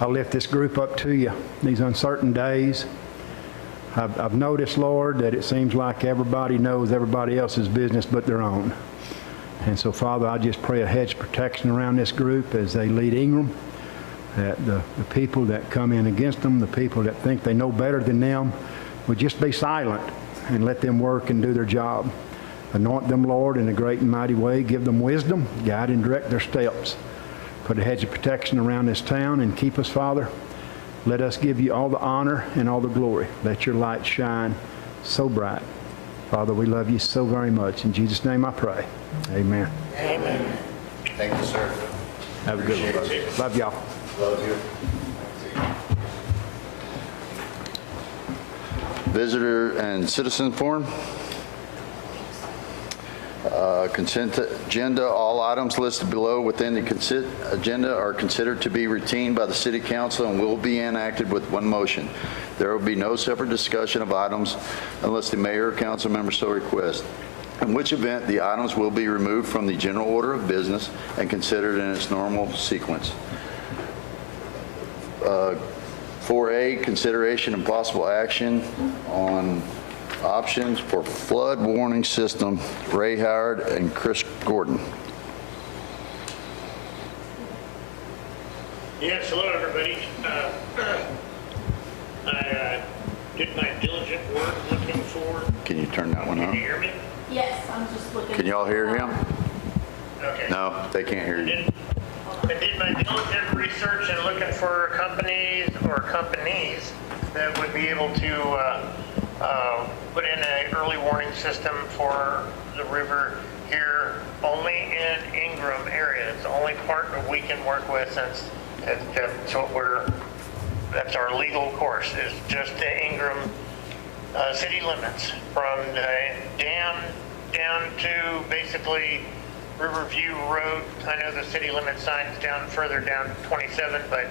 I lift this group up to you these uncertain days. I've noticed, Lord, that it seems like everybody knows everybody else's business but their own. And so, Father, I just pray a hedge of protection around this group as they lead Ingram, that the people that come in against them, the people that think they know better than them, would just be silent and let them work and do their job. Anoint them, Lord, in a great and mighty way. Give them wisdom, guide and direct their steps. Put a hedge of protection around this town and keep us, Father. Let us give you all the honor and all the glory. Let your light shine so bright. Father, we love you so very much. In Jesus' name I pray. Amen. Amen. Thank you, sir. Have a good one, brother. Love y'all. Love you. Visitor and citizen forum. Consent agenda. All items listed below within the consent agenda are considered to be routine by the City Council and will be enacted with one motion. There will be no separate discussion of items unless the mayor or council member so request, in which event the items will be removed from the general order of business and considered in its normal sequence. 4A, consideration and possible action on options for flood warning system, Ray Howard and Chris Gordon. Yes, hello everybody. I did my diligent work looking for... Can you turn that one on? Can you hear me? Yes, I'm just looking. Can y'all hear him? Okay. No, they can't hear you. I did my diligent research and looking for companies that would be able to put in an early warning system for the river here only in Ingram area. It's the only part that we can work with since that's our legal course, is just the Ingram city limits from the dam down to basically Riverview Road. I know the city limit sign's down further down 27, but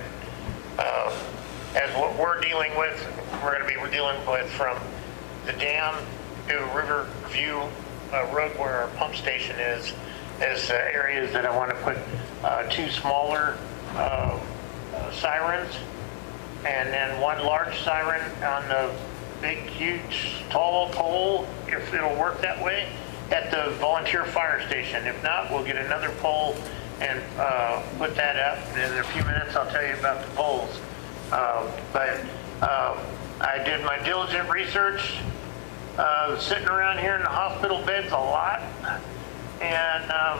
as what we're dealing with, we're dealing with from the dam to Riverview Road where our pump station is areas that I want to put two smaller sirens and then one large siren on the big, huge, tall pole, if it'll work that way, at the volunteer fire station. If not, we'll get another pole and put that up. And in a few minutes, I'll tell you about the poles. I did my diligent research, sitting around here in the hospital beds a lot, and I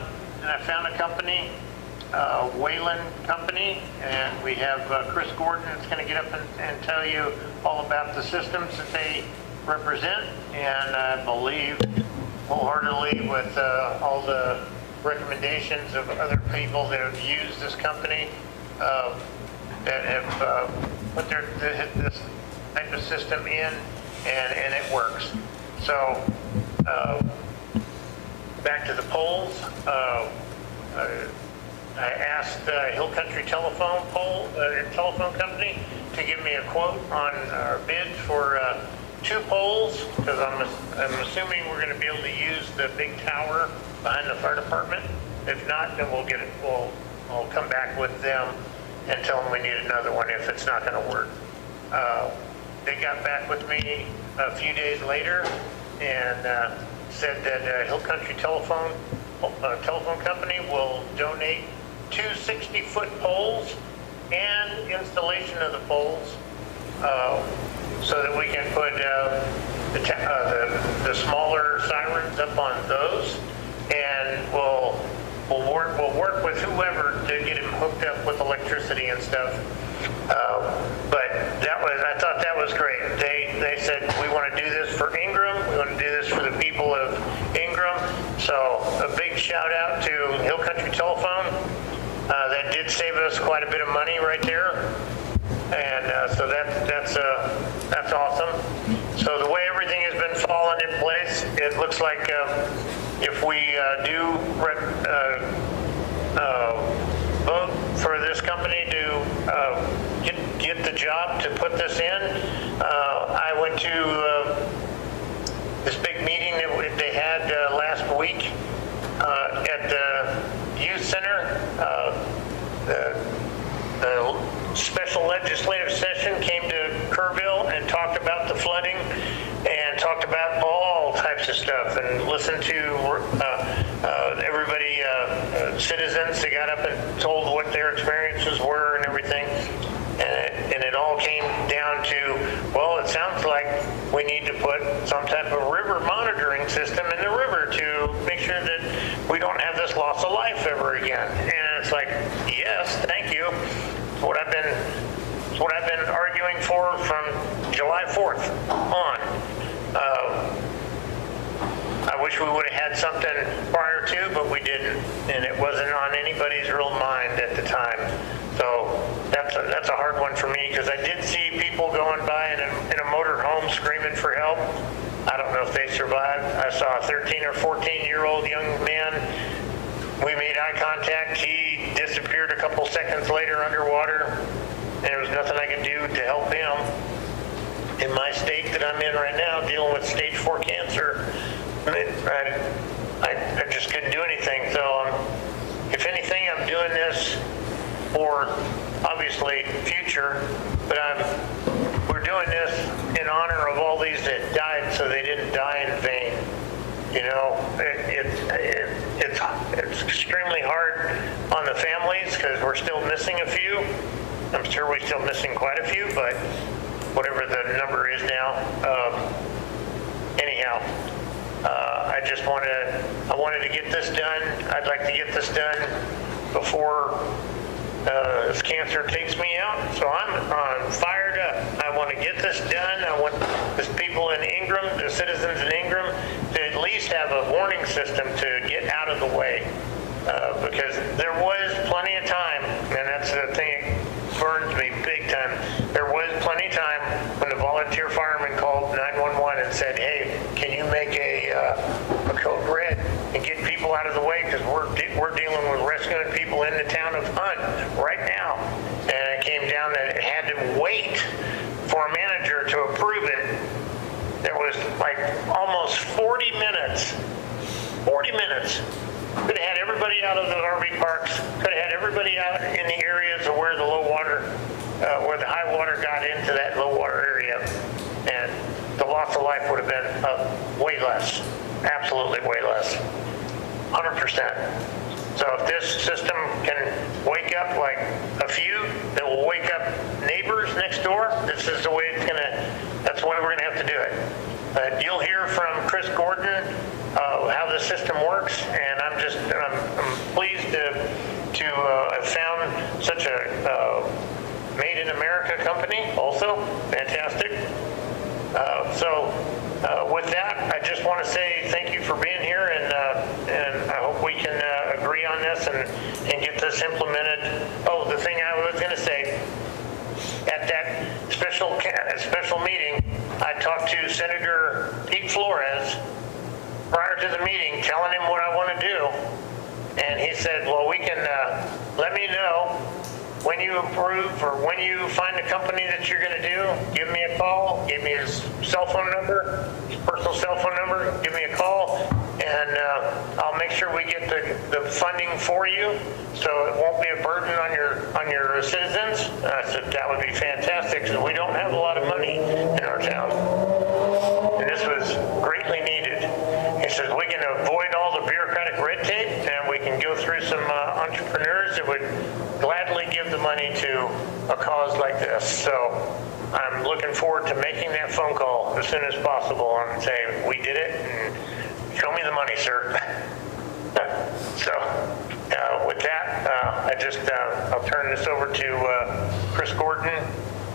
found a company, Wayland Company, and we have Chris Gordon that's going to get up and tell you all about the systems that they represent, and I believe wholeheartedly with all the recommendations of other people that have used this company that have put this type of system in, and it works. So back to the polls. I asked Hill Country Telephone Company to give me a quote on our bid for 2 poles, because I'm assuming we're going to be able to use the big tower behind the fire department. If not, then we'll come back with them and tell them we need another one if it's not going to work. They got back with me a few days later and said that Hill Country Telephone Company will donate 2 60-foot poles and installation of the poles so that we can put the smaller sirens up on those, and we'll work with whoever to get them hooked up with electricity and stuff. But I thought that was great. They said, we want to do this for Ingram. We want to do this for the people of Ingram. So a big shout out to Hill Country Telephone. That did save us quite a bit of money right there. And so that's awesome. So the way everything has been falling in place, it looks like if we do vote for this company to get the job to put this in, I went to this big meeting that they had last week at the youth center. The special legislative session came to Kerrville and talked about the flooding and talked about all types of stuff and listened to everybody, citizens that got up and told what their experiences were and everything. And it all came down to, well, it sounds like we need to put some type of river monitoring system in the river to make sure that we don't have this loss of life ever again. And it's like, yes, thank you. It's what I've been arguing for from July 4th on. I wish we would have had something prior to, but we didn't, and it wasn't on anybody's real mind at the time. So that's a hard one for me, because I did see people going by in a motor home screaming for help. I don't know if they survived. I saw a 13 or 14-year-old young man. We made eye contact. He disappeared a couple seconds later underwater, and there was nothing I could do to help him. In my state that I'm in right now, dealing with stage 4 cancer, I just couldn't do anything. So if anything, I'm doing this for obviously future, but we're doing this in honor of all these that died, so they didn't die in vain. You know, it's extremely hard on the families, because we're still missing a few. I'm sure we're still missing quite a few, but whatever the number is now. Anyhow, I wanted to get this done. I'd like to get this done before this cancer takes me out. So I'm fired up. I want to get this done. I want the people in Ingram, the citizens in Ingram, to at least have a warning system to get out of the way. Because there was plenty of time, and that's the thing that burns me big time. There was plenty of time when the volunteer fireman called 911 and said, hey, can you make a code red and get people out of the way, because we're dealing with rescuing people in the town of Hunt right now. And it came down that it had to wait for a manager to approve it. There was like almost 40 minutes. 40 minutes. Could have had everybody out of the RV parks, could have had everybody out in the areas of where the low water, where the high water got into that low water area, and the loss of life would have been way less, absolutely way less, 100%. So if this system can wake up like a few, that will wake up neighbors next door, this is the way that's the way we're gonna have to do it. You'll hear from Chris Gordon how the system works, and I'm pleased to have found such a made in America company also. Fantastic. With that, I just want to say thank you for being here, and I hope we can agree on this and get this implemented. Oh, the thing I was going to say, at that special meeting, I talked to Senator Pete Flores prior to the meeting, telling him what I want to do, and he said, well, we can let me know when you approve or when you find a company that you're going to do. Give me a call, give me his cell phone number, his personal cell phone number, give me a call, and I'll make sure we get the funding for you, so it won't be a burden on your citizens. I said that would be fantastic, because we don't have a lot of money in our town, and this was greatly needed. He says we can avoid all the bureaucratic red tape, and we can go through some entrepreneurs that would gladly give the money to a cause like this. So I'm looking forward to making that phone call as soon as possible and say, we did it, and show me the money, sir. So with that, I'll turn this over to Chris Gordon.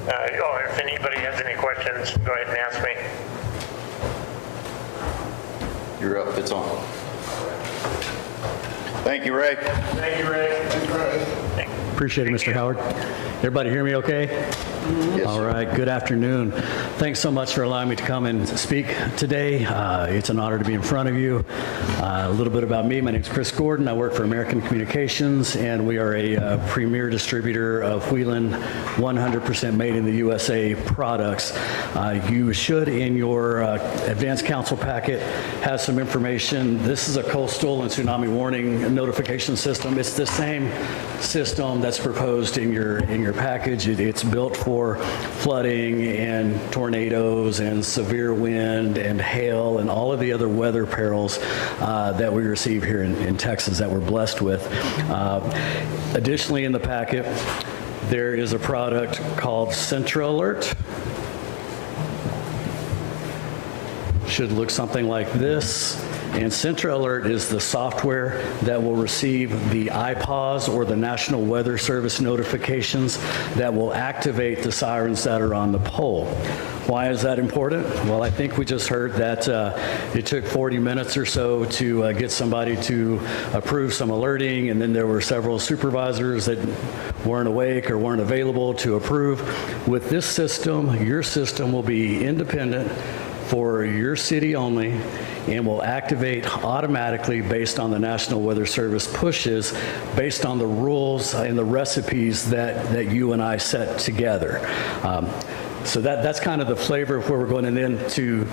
If anybody has any questions, go ahead and ask me. You're up, it's on. Thank you, Ray. Thank you, Ray. Appreciate it, Mr. Howard. Everybody hear me okay? Yes, All sir. right, good afternoon. Thanks so much for allowing me to come and speak today. It's an honor to be in front of you. A little bit about me. My name is Chris Gordon. I work for American Communications, and we are a premier distributor of Wheelan 100% made in the USA products. You should, in your advanced council packet, have some information. This is a coastal and tsunami warning notification system. It's the same system that's proposed in your your package. It's built for flooding and tornadoes and severe wind and hail and all of the other weather perils that we receive here in Texas that we're blessed with. Additionally, in the packet, there is a product called Centra Alert. Should look something like this. And Centra Alert is the software that will receive the IPAWS or the National Weather Service notifications that will activate the sirens that are on the pole. Why is that important? Well, I think we just heard that it took 40 minutes or so to get somebody to approve some alerting, and then there were several supervisors that weren't awake or weren't available to approve. With this system, your system will be independent for your city only and will activate automatically based on the National Weather Service pushes, based on the rules and the recipes that you and I set together. So that's kind of the flavor of where we're going. And then to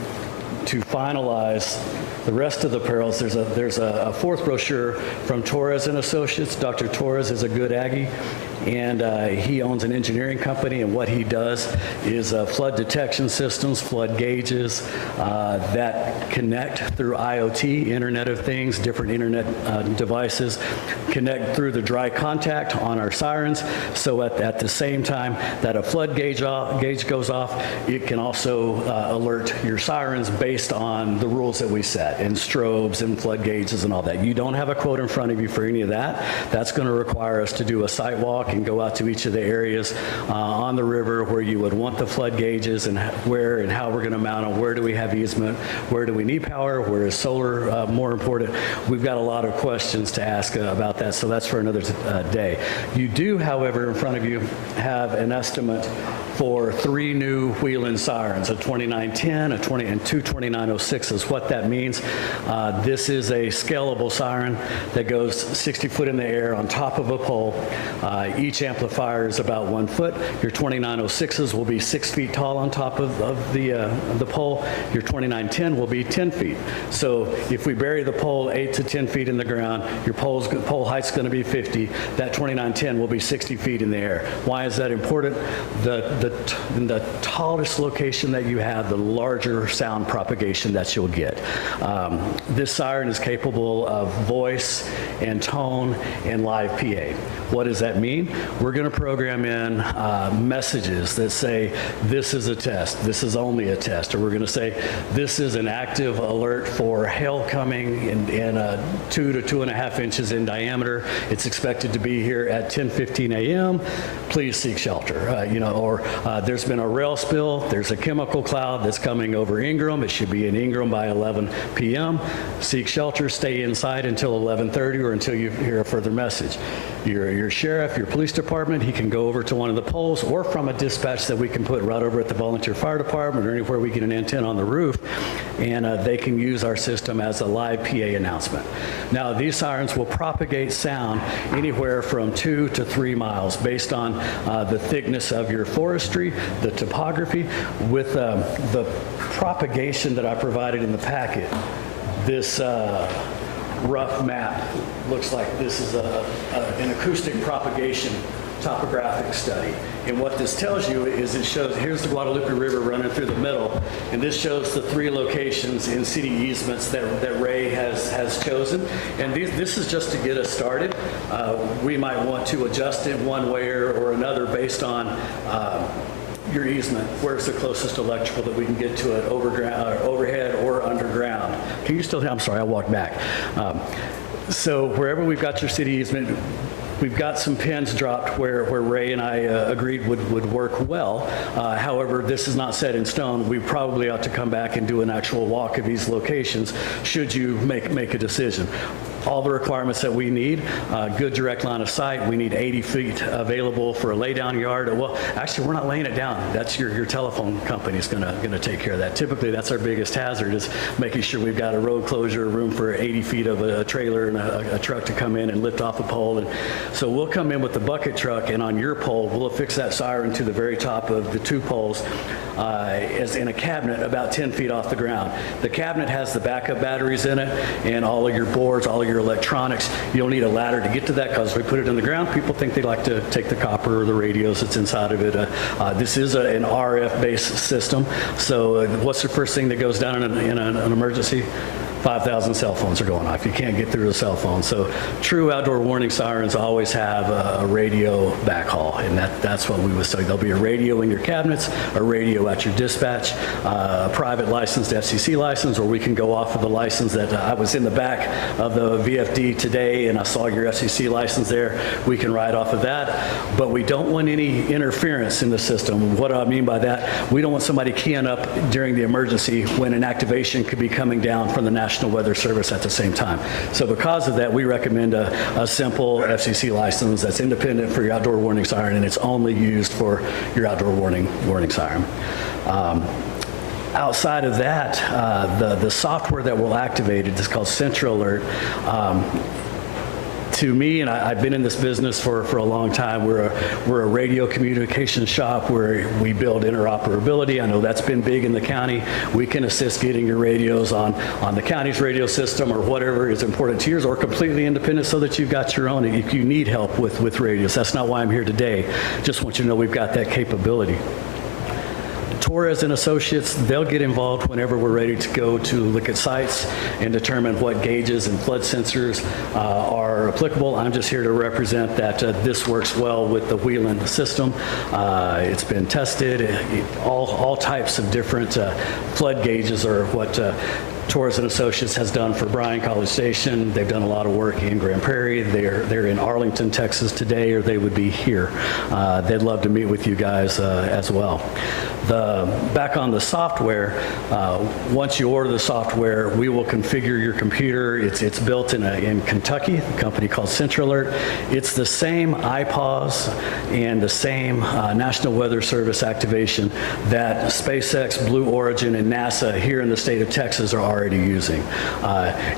finalize the rest of the perils, there's a fourth brochure from Torres and Associates. Dr. Torres is a good Aggie, and he owns an engineering company, and what he does is flood detection systems, flood gauges that connect through IoT, Internet of Things, different internet devices, connect through the dry contact on our sirens, so at the same time that a flood gauge goes off, it can also alert your sirens based on the rules that we set, and strobes and flood gauges and all that. You don't have a quote in front of you for any of that. That's going to require us to do a site walk and go out to each of the areas on the river where you would want the flood gauges and where and how we're going to mount them, where do we have easement, where do we need power, where is solar more important. We've got a lot of questions to ask about that, so that's for another day. You do, however, in front of you have an estimate for 3 new wheel-in sirens, a 2910, and 2 2906s. What that means, this is a scalable siren that goes 60 foot in the air on top of a pole. Each amplifier is about 1 foot. Your 2906s will be 6 feet tall on top of the pole. Your 2910 will be 10 feet. So if we bury the pole 8 to 10 feet in the ground, your pole height's going to be 50. That 2910 will be 60 feet in the air. Why is that important? The tallest location that you have, the larger sound propagation that you'll get. This siren is capable of voice and tone and live PA. What does that mean? We're going to program in messages that say, this is a test, this is only a test, or we're going to say, this is an active alert for hail coming in 2 to 2.5 inches in diameter. It's expected to be here at 10:15 a.m. Please seek shelter. Or there's been a rail spill, there's a chemical cloud that's coming over Ingram. It should be in Ingram by 11 p.m. Seek shelter, stay inside until 11:30 or until you hear a further message. Your sheriff, your police department, he can go over to one of the poles or from a dispatch that we can put right over at the volunteer fire department or anywhere we get an antenna on the roof, and they can use our system as a live PA announcement. Now, these sirens will propagate sound anywhere from 2 to 3 miles based on the thickness of your forestry, the topography. With the propagation that I provided in the packet, this rough map looks like this is an acoustic propagation topographic study. And what this tells you is it shows, here's the Guadalupe River running through the middle, and this shows the 3 locations in city easements that Ray has chosen. And this is just to get us started. We might want to adjust it one way or another based on your easement. Where's the closest electrical that we can get to it, overhead or underground? Can you still hear? I'm sorry, I walked back. So wherever we've got your city easement, we've got some pins dropped where Ray and I agreed would work well. However, this is not set in stone. We probably ought to come back and do an actual walk of these locations should you make a decision. All the requirements that we need, good direct line of sight. We need 80 feet available for a laydown yard. Well, actually, we're not laying it down. That's your telephone company is going to take care of that. Typically, that's our biggest hazard, is making sure we've got a road closure, room for 80 feet of a trailer and a truck to come in and lift off a pole. And so we'll come in with the bucket truck, and on your pole, we'll affix that siren to the very top of the 2 poles as in a cabinet about 10 feet off the ground. The cabinet has the backup batteries in it, and all of your boards, all of your electronics. You'll need a ladder to get to that because we put it in the ground. People think they like to take the copper or the radios that's inside of it. This is an RF-based system. So what's the first thing that goes down in an emergency? 5,000 cell phones are going off. You can't get through a cell phone. So true outdoor warning sirens always have a radio backhaul, and that's what we would say. There'll be a radio in your cabinets, a radio at your dispatch, a private licensed FCC license, or we can go off of the license that I was in the back of the VFD today, and I saw your FCC license there. We can ride off of that, but we don't want any interference in the system. What do I mean by that? We don't want somebody keying up during the emergency when an activation could be coming down from the National Weather Service at the same time. So because of that, we recommend a simple FCC license that's independent for your outdoor warning siren, and it's only used for your outdoor warning siren. Outside of that, the software that will activate it is called Central Alert. To me, and I've been in this business for a long time, we're a radio communications shop where we build interoperability. I know that's been big in the county. We can assist getting your radios on the county's radio system or whatever is important to yours, or completely independent so that you've got your own if you need help with radios. That's not why I'm here today. Just want you to know we've got that capability. Torres and Associates, they'll get involved whenever we're ready to go to look at sites and determine what gauges and flood sensors are applicable. I'm just here to represent that this works well with the Wheelan system. It's been tested. All types of different flood gauges are what Torres and Associates has done for Bryan College Station. They've done a lot of work in Grand Prairie. They're in Arlington, Texas today, or they would be here. They'd love to meet with you guys as well. Back on the software, once you order the software, we will configure your computer. It's built in Kentucky, a company called Central Alert. It's the same IPAWS and the same National Weather Service activation that SpaceX, Blue Origin, and NASA here in the state of Texas are already using.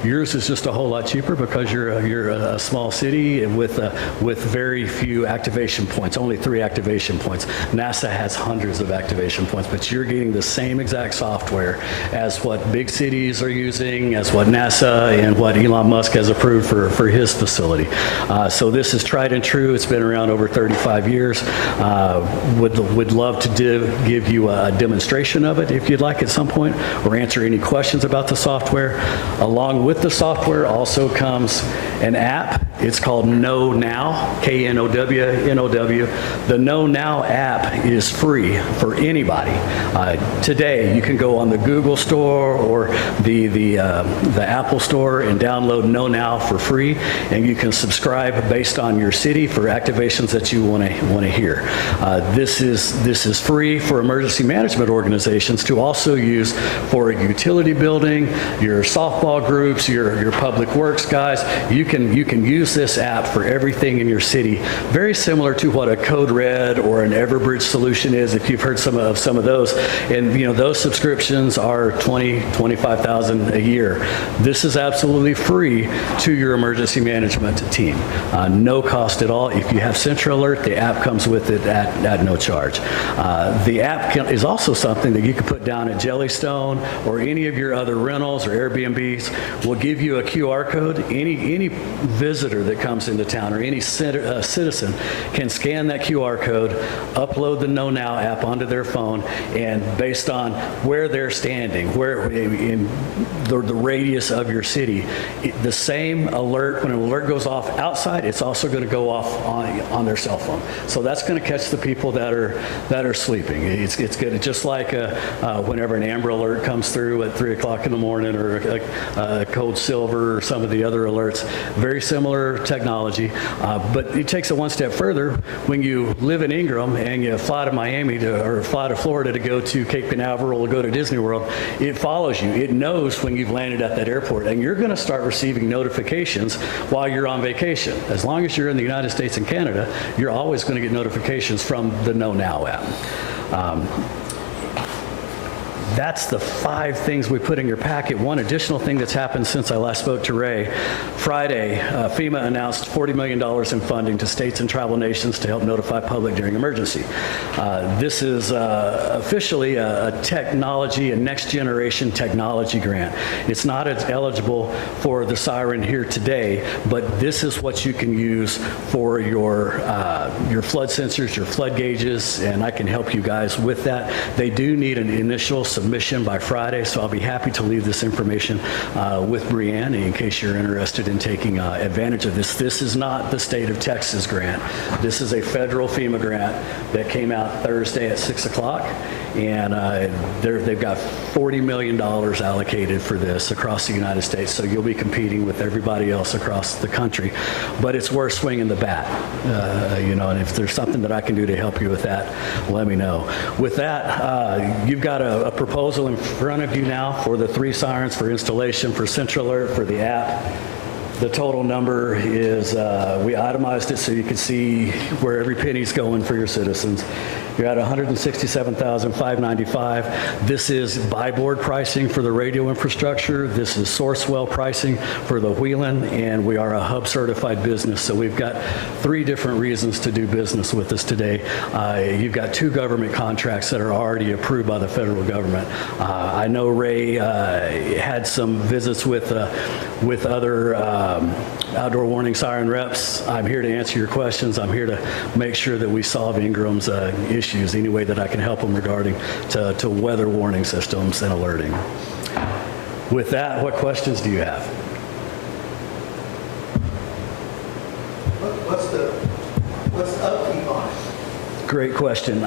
Yours is just a whole lot cheaper because you're a small city with very few activation points, only 3 activation points. NASA has hundreds of activation points, but you're getting the same exact software as what big cities are using, as what NASA and what Elon Musk has approved for his facility. So this is tried and true. It's been around over 35 years. Would love to give you a demonstration of it if you'd like at some point, or answer any questions about the software. Along with the software also comes an app. It's called Know Now, K-N-O-W, The Know Now app is free for anybody. Today, you can go on the Google Store or the Apple Store and download Know Now for free, and you can subscribe based on your city for activations that you want to hear. This is free for emergency management organizations to also use for a utility building, your softball groups, your public works guys. You can use this app for everything in your city, very similar to what a Code Red or an Everbridge solution is, if you've heard some of those. And those subscriptions are $20,000-$25,000 a year. This is absolutely free to your emergency management team. No cost at all. If you have Central Alert, the app comes with it at no charge. The app is also something that you can put down at Jellystone or any of your other rentals or Airbnbs. Will give you a QR code. Any visitor that comes into town or any citizen can scan that QR code, upload the Know Now app onto their phone, and based on where they're standing, where in the radius of your city, the same alert, when an alert goes off outside, it's also going to go off on their cell phone. So that's going to catch the people that are sleeping. It's good. Just like whenever an Amber Alert comes through at 3 o'clock in the morning, or a Code Silver, or some of the other alerts. Very similar technology, but it takes it one step further. When you live in Ingram and you fly to Miami or fly to Florida to go to Cape Canaveral or go to Disney World, it follows you. It knows when you've landed at that airport, and you're going to start receiving notifications while you're on vacation. As long as you're in the United States and Canada, you're always going to get notifications from the Know Now app. That's the 5 things we put in your packet. One additional thing that's happened since I last spoke to Ray. Friday, FEMA announced $40 million in funding to states and tribal nations to help notify public during emergency. This is officially a next generation technology grant. It's not as eligible for the siren here today, but this is what you can use for your flood sensors, your flood gauges, and I can help you guys with that. They do need an initial submission by Friday, so I'll be happy to leave this information with Brianne in case you're interested in taking advantage of this. This is not the state of Texas grant. This is a federal FEMA grant that came out Thursday at 6 o'clock, and they've got $40 million allocated for this across the United States, so you'll be competing with everybody else across the country. But it's worth swinging the bat, and if there's something that I can do to help you with that, let me know. With that, you've got a proposal in front of you now for the 3 sirens for installation, for Central Alert, for the app. The total number is, we itemized it so you can see where every penny's going for your citizens. You're at $167,595. This is buy board pricing for the radio infrastructure. This is Sourcewell pricing for the Wheeling, and we are a hub certified business. So we've got 3 different reasons to do business with us today. You've got 2 government contracts that are already approved by the federal government. I know Ray had some visits with other outdoor warning siren reps. I'm here to answer your questions. I'm here to make sure that we solve Ingram's issues any way that I can help them regarding to weather warning systems and alerting. With that, what questions do you have? What's the upkeep on it? Great question.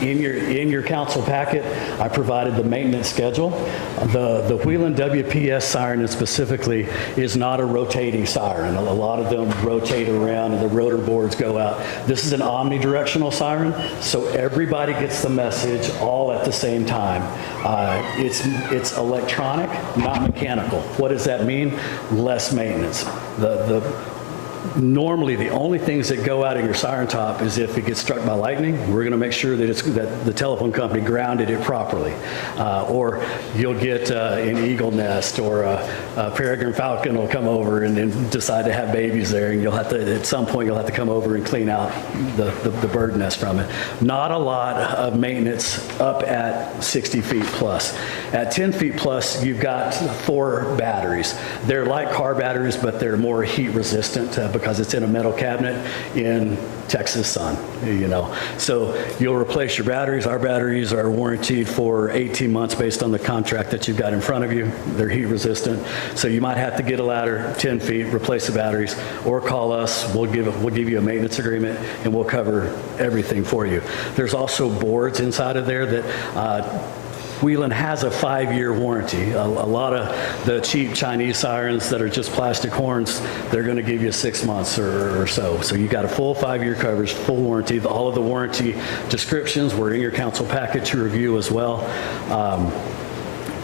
In your council packet, I provided the maintenance schedule. The Wheeling WPS siren specifically is not a rotating siren. A lot of them rotate around and the rotor boards go out. This is an omnidirectional siren, so everybody gets the message all at the same time. It's electronic, not mechanical. What does that mean? Less maintenance. Normally, the only things that go out of your siren top is if it gets struck by lightning. We're going to make sure that the telephone company grounded it properly. Or you'll get an eagle nest, or a peregrine falcon will come over and decide to have babies there, and you'll have to, at some point, you'll have to come over and clean out the bird nest from it. Not a lot of maintenance up at 60 feet plus. At 10 feet plus, you've got 4 batteries. They're like car batteries, but they're more heat resistant because it's in a metal cabinet in Texas sun, So you'll replace your batteries. Our batteries are warranted for 18 months based on the contract that you've got in front of you. They're heat resistant. So you might have to get a ladder 10 feet, replace the batteries, or call us. We'll give you a maintenance agreement, and we'll cover everything for you. There's also boards inside of there that Wheeling has a 5-year warranty. A lot of the cheap Chinese sirens that are just plastic horns, they're going to give you 6 months or so. So you got a full 5-year coverage, full warranty. All of the warranty descriptions were in your council packet to review as well.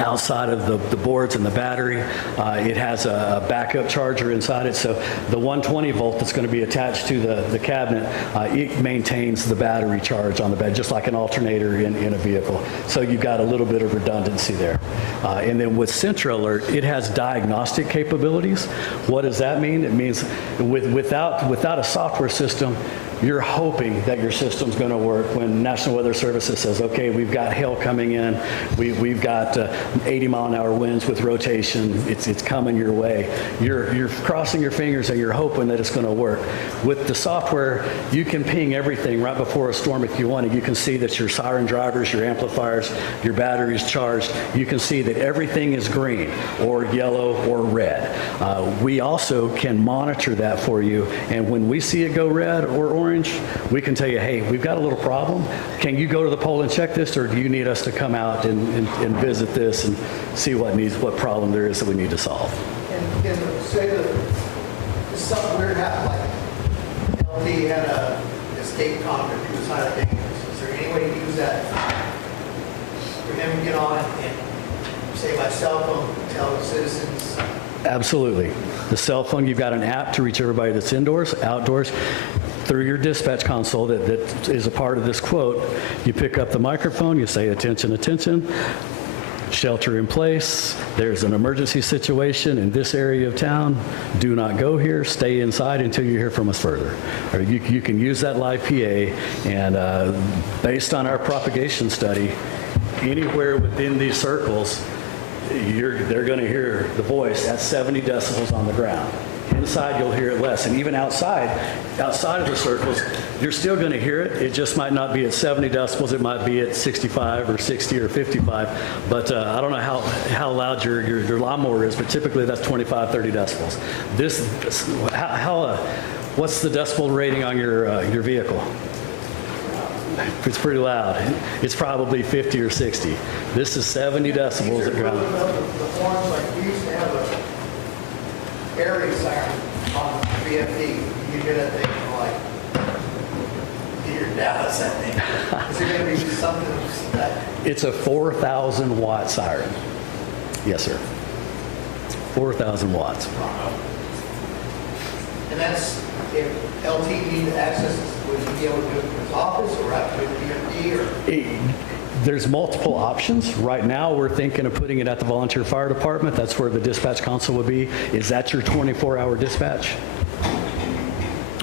Outside of the boards and the battery, it has a backup charger inside it. So the 120 volt that's going to be attached to the cabinet, it maintains the battery charge on the bed, just like an alternator in a vehicle. So you've got a little bit of redundancy there. And then with Central Alert, it has diagnostic capabilities. What does that mean? It means without a software system, you're hoping that your system's going to work when National Weather Services says, okay, we've got hail coming in, we've got 80-mile-an-hour winds with rotation, it's coming your way. You're crossing your fingers and you're hoping that it's going to work. With the software, you can ping everything right before a storm if you want it. You can see that your siren drivers, your amplifiers, your batteries charged. You can see that everything is green or yellow or red. We also can monitor that for you, and when we see it go red or orange, we can tell you, hey, we've got a little problem. Can you go to the pole and check this, or do you need us to come out and visit this and see what problem there is that we need to solve? And say that something weird happened, like LT had a escape conduit to his highly dangerous. Is there any way to use that for him to get on and say my cell phone, tell the citizens? Absolutely. The cell phone, you've got an app to reach everybody that's indoors, outdoors. Through your dispatch console that is a part of this quote, you pick up the microphone, you say, attention, attention. shelter in place. There's an emergency situation in this area of town. Do not go here. Stay inside until you hear from us further. Or you can use that live PA, and based on our propagation study, anywhere within these circles, they're going to hear the voice at 70 decibels on the ground. Inside, you'll hear it less. And even outside of the circles, you're still going to hear it. It just might not be at 70 decibels. It might be at 65 or 60 or 55. But I don't know how loud your lawnmower is, but typically that's 25, 30 decibels. What's the decibel rating on your vehicle? It's pretty loud. It's probably 50 or 60. This is 70 decibels at ground. The horns, like we used to have a area siren on VFD. You hear that thing like, dear Dallas, that thing. Is it going to be something that? It's a 4,000 watt siren. Yes, sir. 4,000 watts. And that's, if LT needed access, would he be able to do it from his office or have to do it VFD or? There's multiple options. Right now, we're thinking of putting it at the volunteer fire department. That's where the dispatch console would be. Is that your 24-hour dispatch?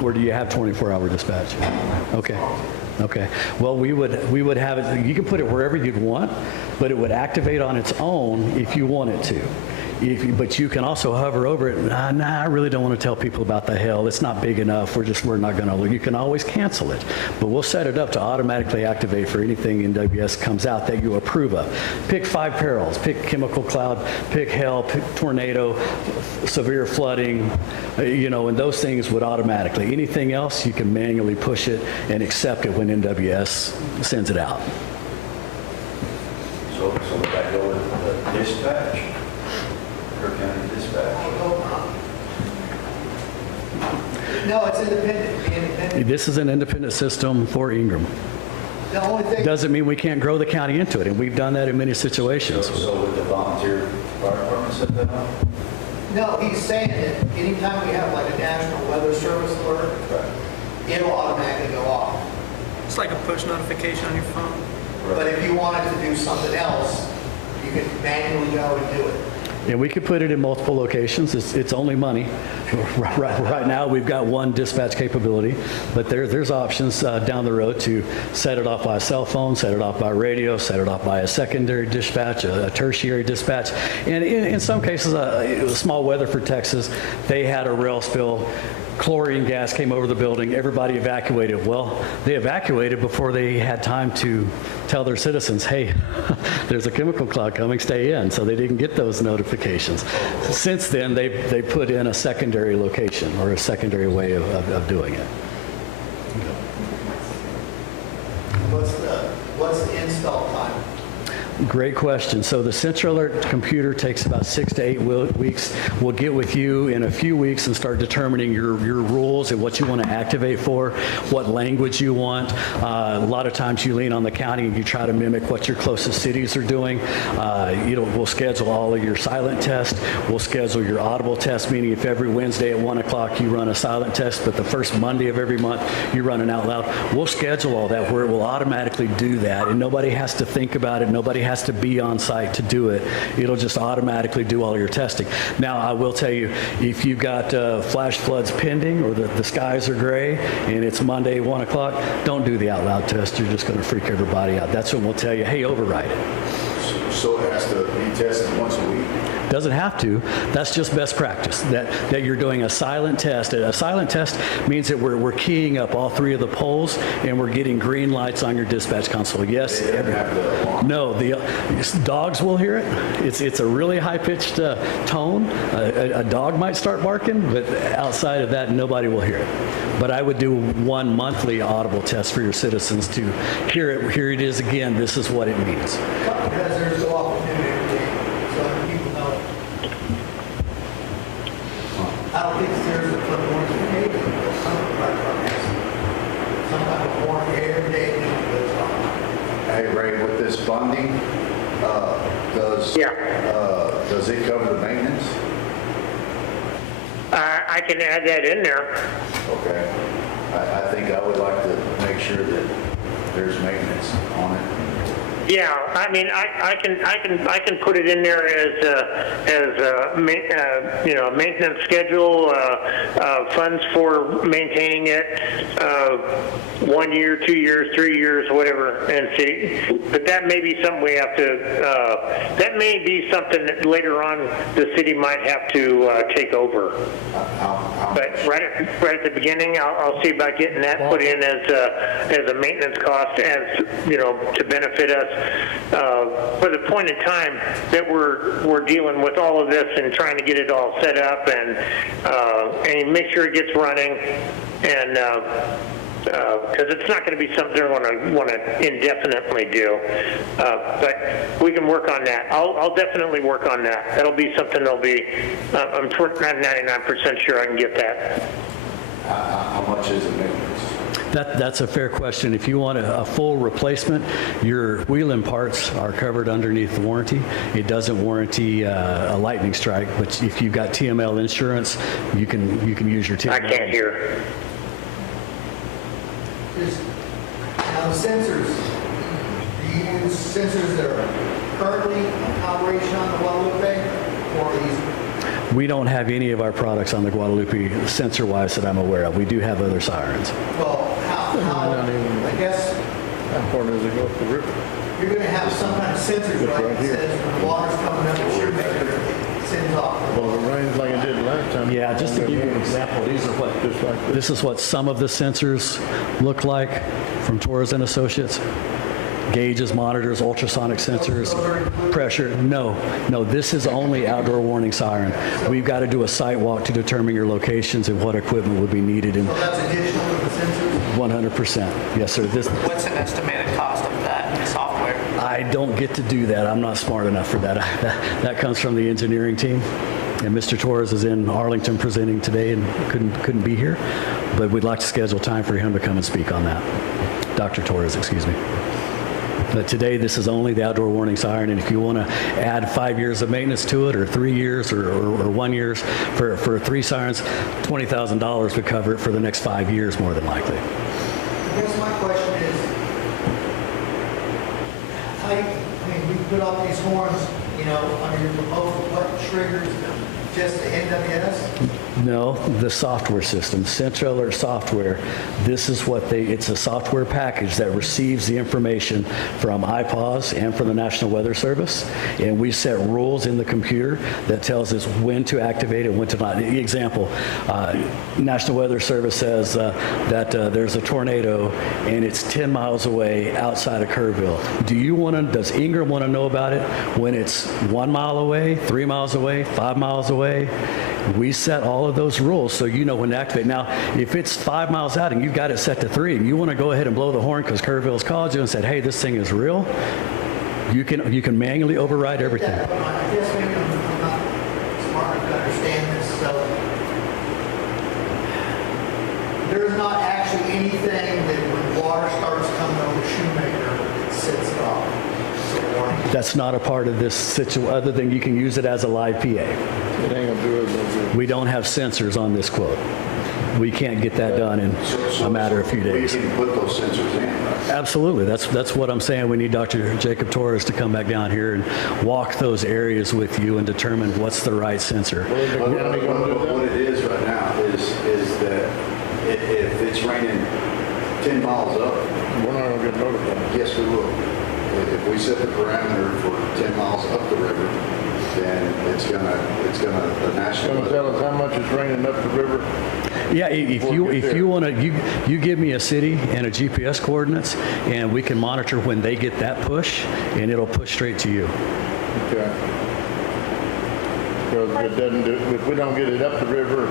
Or do you have 24-hour dispatch? Okay. Okay. Well, we would have it. You can put it wherever you'd want, but it would activate on its own if you want it to. But you can also hover over it. Nah, I really don't want to tell people about the hell. It's not big enough. We're not going to. You can always cancel it. But we'll set it up to automatically activate for anything NWS comes out that you approve of. Pick 5 perils. Pick chemical cloud. Pick hail. Pick tornado. Severe flooding. And those things would automatically. Anything else, you can manually push it and accept it when NWS sends it out. So would that go with the dispatch? Kerr County dispatch? No, it's independent. This is an independent system for Ingram. The only thing. Doesn't mean we can't grow the county into it, and we've done that in many situations. So would the volunteer fire department set that up? No, he's saying that anytime we have like a National Weather Service alert, it'll automatically go off. It's like a push notification on your phone. But if you wanted to do something else, you could manually go and do it. And we could put it in multiple locations. It's only money. Right now, we've got one dispatch capability, but there's options down the road to set it off by a cell phone, set it off by radio, set it off by a secondary dispatch, a tertiary dispatch. And in some cases, small Weatherford, Texas, they had a rail spill. Chlorine gas came over the building. Everybody evacuated. Well, they evacuated before they had time to tell their citizens, hey, there's a chemical cloud coming, stay in. So they didn't get those notifications. Since then, they put in a secondary location or a secondary way of doing it. What's the install time? Great question. So the Central Alert computer takes about 6 to 8 weeks. We'll get with you in a few weeks and start determining your rules and what you want to activate for, what language you want. A lot of times you lean on the county and you try to mimic what your closest cities are doing. We'll schedule all of your silent tests. We'll schedule your audible test, meaning if every Wednesday at 1 o'clock you run a silent test, but the first Monday of every month you run an out loud. We'll schedule all that where it will automatically do that, and nobody has to think about it. Nobody has to be on site to do it. It'll just automatically do all your testing. Now, I will tell you, if you've got flash floods pending or the skies are gray and it's Monday, 1 o'clock, don't do the out loud test. You're just going to freak everybody out. That's when we'll tell you, hey, override it. So it has to be tested once a week? Doesn't have to. That's just best practice, that you're doing a silent test. A silent test means that we're keying up all 3 of the poles and we're getting green lights on your dispatch console. Yes. No, the dogs will hear it. It's a really high-pitched tone. A dog might start barking, but outside of that, nobody will hear it. But I would do 1 monthly audible test for your citizens to hear it. Here it is again. This is what it means. Because there's so often new every day, so other people know. I don't think there's a flip warning for neighbors, but some type of warning every day news goes on. Hey, Ray, with this funding, does it cover the maintenance? I can add that in there. Okay. I think I would like to make sure that there's maintenance on it. Yeah, I mean, I can put it in there as maintenance schedule, funds for maintaining it, 1 year, 2 years, 3 years, whatever, and see. But that may be something we have to. That may be something that later on the city might have to take over. But right at the beginning, I'll see about getting that put in as a maintenance cost, as you know, to benefit us for the point in time that we're dealing with all of this and trying to get it all set up and make sure it gets running, and because it's not going to be something they're going to want to indefinitely do, but we can work on that. I'll definitely work on that. That'll be something that'll be. I'm 99% sure I can get that. How much is it maintenance? That's a fair question. If you want a full replacement, your wheel-in parts are covered underneath the warranty. It doesn't warranty a lightning strike, but if you've got TML insurance, you can use your TML. I can't hear. Now, the sensors, do you use sensors that are currently in operation on the Guadalupe, or are these? We don't have any of our products on the Guadalupe sensor-wise that I'm aware of. We do have other sirens. Well, I guess How far does it go up the river? you're going to have some kind of sensors, right? That says when the water's coming up, it should make it sends off. Well, if it rains like it did last time. Yeah, just to give you an example, these are what Just like this. this is what some of the sensors look like from Torres and Associates. Gauges, monitors, ultrasonic sensors, pressure. No, this is only outdoor warning siren. We've got to do a site walk to determine your locations and what equipment would be needed. And So that's additional to the sensors? 100%. Yes, sir. What's an estimated cost of that software? I don't get to do that. I'm not smart enough for that. That comes from the engineering team. And Mr. Torres is in Arlington presenting today and couldn't be here. But we'd like to schedule time for him to come and speak on that. Dr. Torres, excuse me. But today, this is only the outdoor warning siren, and if you want to add 5 years of maintenance to it, or 3 years, or 1 year, for 3 sirens, $20,000 would cover it for the next 5 years, more than likely. I guess my question is, I mean, we put up these horns, you know, under your proposal, what triggers them? Just the NWS? No, the software system, Central Alert software. This is what it's a software package that receives the information from IPAWS and from the National Weather Service. And we set rules in the computer that tells us when to activate it, when to not. Example, National Weather Service says that there's a tornado and it's 10 miles away outside of Kerrville. Does Ingram want to know about it when it's 1 mile away, 3 miles away, 5 miles away? We set all of those rules so you know when to activate. Now, if it's 5 miles out and you've got it set to 3 and you want to go ahead and blow the horn because Kerrville's called you and said, hey, this thing is real, you can manually override everything. Yeah, I guess maybe I'm not smart enough to understand this, so there's not actually anything that when water starts coming over the Shoemaker, it sets it off. It's a warning. That's not a part of this situation, other than you can use it as a live PA. It ain't gonna do it no good. We don't have sensors on this quote. We can't get that done in a matter of a few days. We can put those sensors in, right? Absolutely. That's what I'm saying. We need Dr. Jacob Torres to come back down here and walk those areas with you and determine what's the right sensor. Well, is the county gonna do that? What it is right now is that if it's raining 10 miles up, We're not gonna get notified. yes, we will. If we set the parameter for 10 miles up the river, then it's gonna, the national. Gonna tell us how much it's raining up the river? Yeah, if you want to, you give me a city and a GPS coordinates, and we can monitor when they get that push, and it'll push straight to you. Okay. Because if it doesn't do, if we don't get it up the river,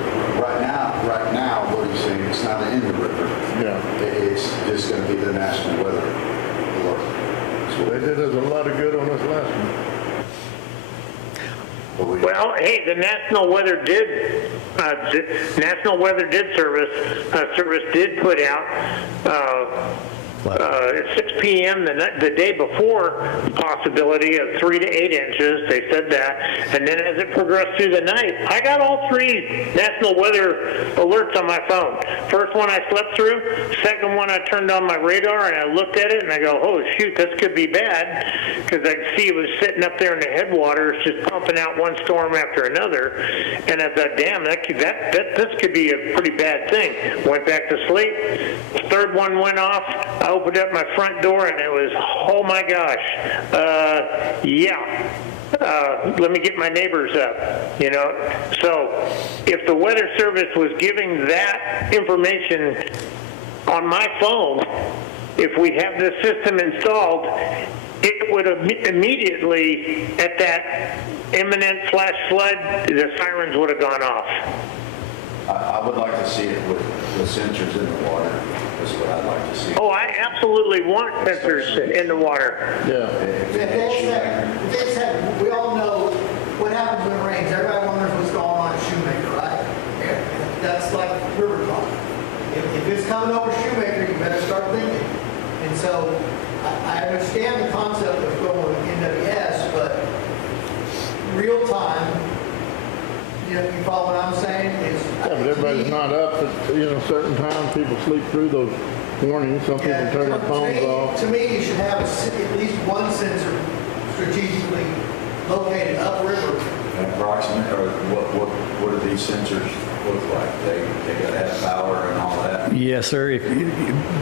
Right now, what he's saying, it's not in the river. yeah. It's just gonna be the national weather alert. They did us a lot of good on this last one. Well, hey, the National Weather Service did put out At 6 p.m. the day before, possibility of 3 to 8 inches. They said that. And then as it progressed through the night, I got all 3 national weather alerts on my phone. First one I slept through. Second one I turned on my radar and I looked at it and I go, oh, shoot, this could be bad. Because I could see it was sitting up there in the headwaters just pumping out one storm after another. And I thought, damn, this could be a pretty bad thing. Went back to sleep. The third one went off. I opened up my front door and it was, oh my gosh, let me get my neighbors up, you know. So if the Weather Service was giving that information on my phone, if we have this system installed, it would immediately, at that imminent flash flood, the sirens would have gone off. I would like to see it with the sensors in the water. That's what I'd like to see. Oh, I absolutely want sensors in the water. Yeah. We all know what happens when it rains. Everybody wonders what's going on at Shoemaker, right? Yeah. That's like river talk. If it's coming over Shoemaker, you better start thinking. And so I understand the concept of going with NWS, but real time, you follow what I'm saying? Yeah, but everybody's not up at, certain times. People sleep through those warnings. Some people turn their phones off. To me, you should have at least one sensor strategically located upriver. And approximate, or what do these sensors look like? They got to have power and all that? Yes, sir.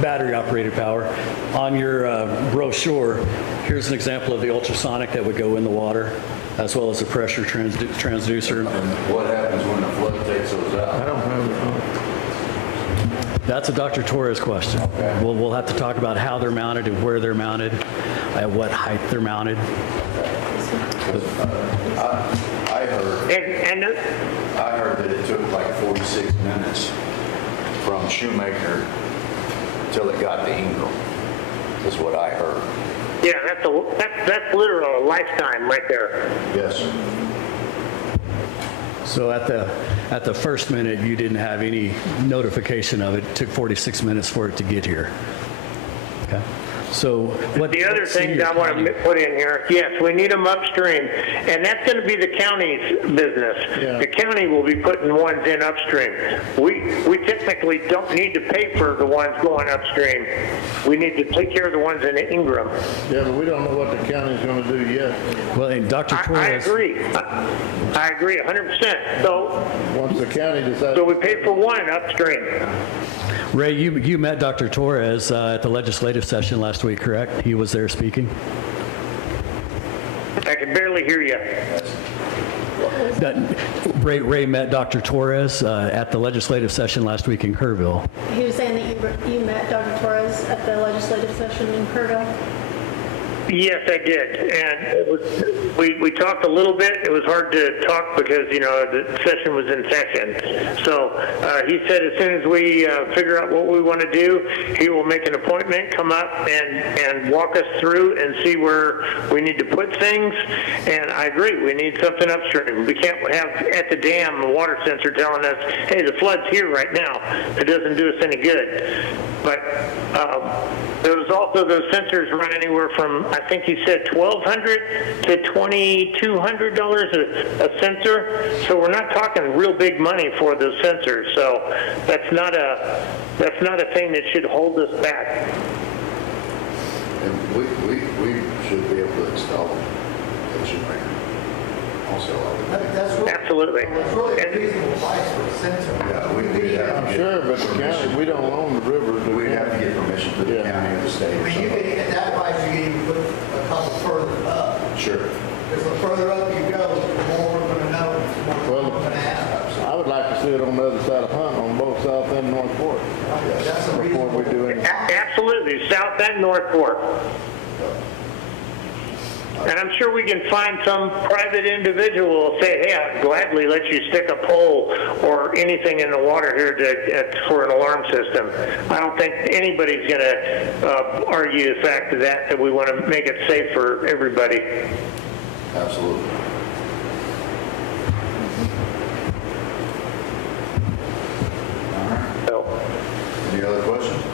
Battery operated power. On your brochure, here's an example of the ultrasonic that would go in the water, as well as a pressure transducer. And what happens when the flood takes those out? I don't have That's a Dr. Torres question. Okay. We'll have to talk about how they're mounted and where they're mounted, at what height they're mounted. I heard that it took like 46 minutes from Shoemaker till it got to Ingram, is what I heard. Yeah, that's literal a lifetime right there. Yes. So at the first minute, you didn't have any notification of it. It took 46 minutes for it to get here. Okay. So The other thing I want to put in here, yes, we need them upstream, and that's going to be the county's business. Yeah. The county will be putting ones in upstream. We technically don't need to pay for the ones going upstream. We need to take care of the ones in Ingram. Yeah, but we don't know what the county's going to do yet. Well, and Dr. I Torres. agree. I agree 100%. Once the county decides. So we pay for one upstream. Ray, you met Dr. Torres at the legislative session last week, correct? He was there speaking? I can barely hear you. Ray met Dr. Torres at the legislative session last week in Kerrville. He was saying that you met Dr. Torres at the legislative session in Kerrville? Yes, I did, and it was, we talked a little bit. It was hard to talk because the session was in session. So he said as soon as we figure out what we want to do, he will make an appointment, come up and walk us through and see where we need to put things. And I agree, we need something upstream. We can't have at the dam the water sensor telling us, hey, the flood's here right now. It doesn't do us any good. But there was also those sensors run anywhere from, I think he said $1,200 to $2,200 a sensor. So we're not talking real big money for those sensors. So that's not a thing that should hold us back. And we should be able to install them at Shoemaker. Also, That's really, Absolutely. It's really a reasonable price for a sensor. yeah, we have I'm to sure, but the county, we don't own the river. do we? we'd have to get permission to the Yeah. county or the state. I or mean, you somebody. could, at that price, you can even put a couple further up. Sure. Because the further up you go, the more we're going to know, the more we're going to have. I would like to see it on the other side of Hunt, on both South and North Fork, That's a before we reasonable. do anything. Absolutely, South and North Fork. And I'm sure we can find some private individual who will say, hey, I'd gladly let you stick a pole or anything in the water here for an alarm system. I don't think anybody's going to argue the fact of that we want to make it safe for everybody. Absolutely. All right. So, Any other questions?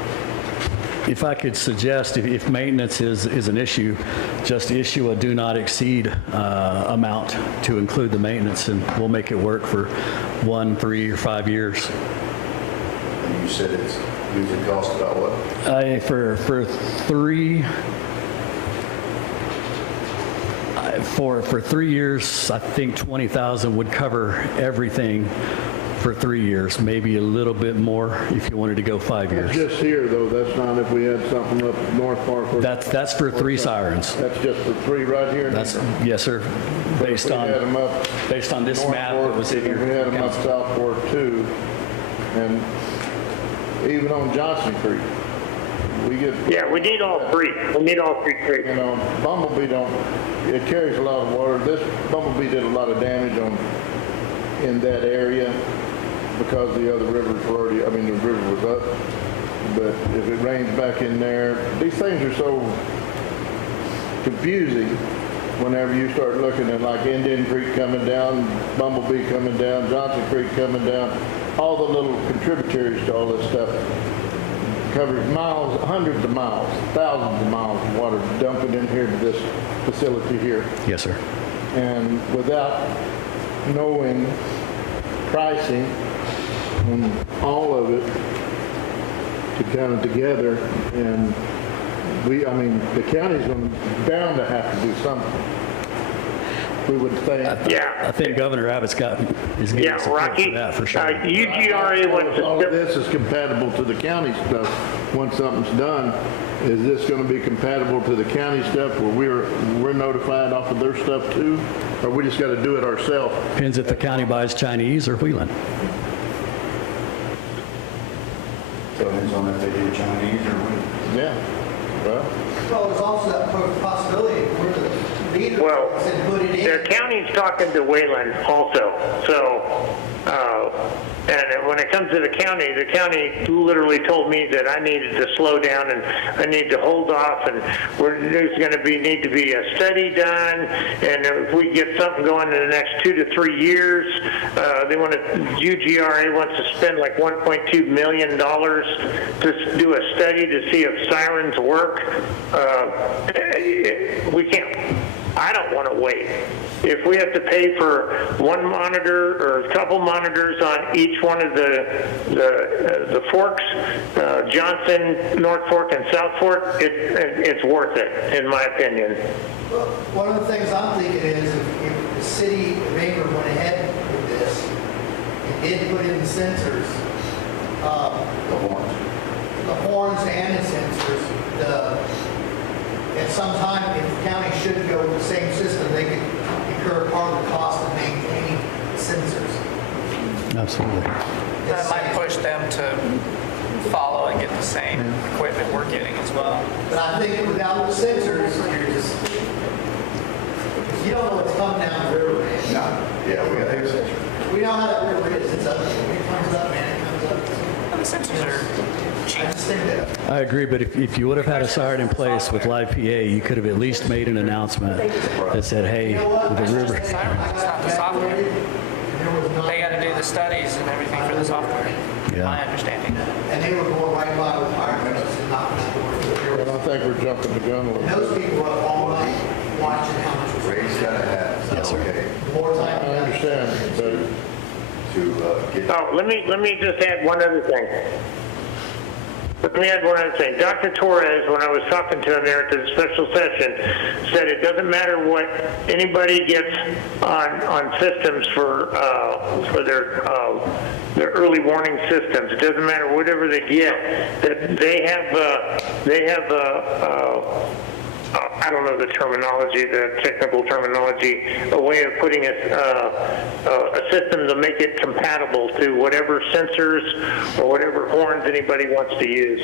If I could suggest, if maintenance is an issue, just issue a do not exceed amount to include the maintenance, and we'll make it work for 1, 3, or 5 years. And you said it's usually cost about what? For 3 years, I think 20,000 would cover everything for 3 years, maybe a little bit more if you wanted to go 5 years. Just here, though, that's not if we had something up North Park. Or That's for 3 sirens. That's just for 3 right here? That's, yes, sir, based We had them on, up based on this North map Fork, that was in and your we had them up council. South Fork too, and even on Johnson Creek, we get. Yeah, we need all 3. We need all 3 creeks. You know, Bumblebee it carries a lot of water. This Bumblebee did a lot of damage in that area because the other rivers were already, the river was up. But if it rains back in there, these things are so confusing whenever you start looking at like Indian Creek coming down, Bumblebee coming down, Johnson Creek coming down, all the little contributaries to all this stuff. Covers miles, hundreds of miles, thousands of miles of water dumping in here to this facility here. Yes, sir. And without knowing pricing on all of it to kind of together, and the county's bound to have to do something. We would think. Yeah. I think Governor Abbott's is getting Yeah, support Rocky, for that for sure. UGRA wants to... All of this is compatible to the county stuff. Once something's done, is this going to be compatible to the county stuff where we're notified off of their stuff too? Or we just got to do it ourselves? Depends if the county buys Chinese or Wheeling. Depends on if they do Chinese or what. Yeah. Well, there's also that possibility where the leader Well, said put it in. the county's talking to Wayland also, so, and when it comes to the county literally told me that I needed to slow down and I need to hold off, and there's going to need to be a study done, and if we get something going in the next 2 to 3 years, UGRA wants to spend like $1.2 million to do a study to see if sirens work. We can't. I don't want to wait. If we have to pay for one monitor or a couple monitors on each one of the forks, Johnson, North Fork, and South Fork, it's worth it, in my opinion. Well, one of the things I'm thinking is if the city of Ingram went ahead with this and did put in the sensors, the horns and the sensors, at some time, if the county should go with the same system, they could incur part of the cost of maintaining the sensors. Absolutely. That might push them to follow and get the same equipment we're getting as well. But I think without the sensors, you don't know what's coming down the river, man. No, yeah, we got to have sensors. We know how that river is. It's up. It comes up, man. It comes up. The sensors are I cheap. just think that. I agree, but if you would have had a siren in place with live PA, you could have at least made an announcement that said, hey, the river. It's not the software. They got to do the studies and everything for the software. Yeah. My understanding. And they were going right by the fire hoses and not and I think we're jumping the gun a little bit. those people were up all night watching how much was Ray's got to have, okay, The more time. I understand, but to get. Oh, let me just add one other thing. Dr. Torres, when I was talking to him there at the special session, said it doesn't matter what anybody gets on systems for their early warning systems. It doesn't matter whatever they get. That they have I don't know the terminology, the technical terminology, a way of putting a system to make it compatible to whatever sensors or whatever horns anybody wants to use.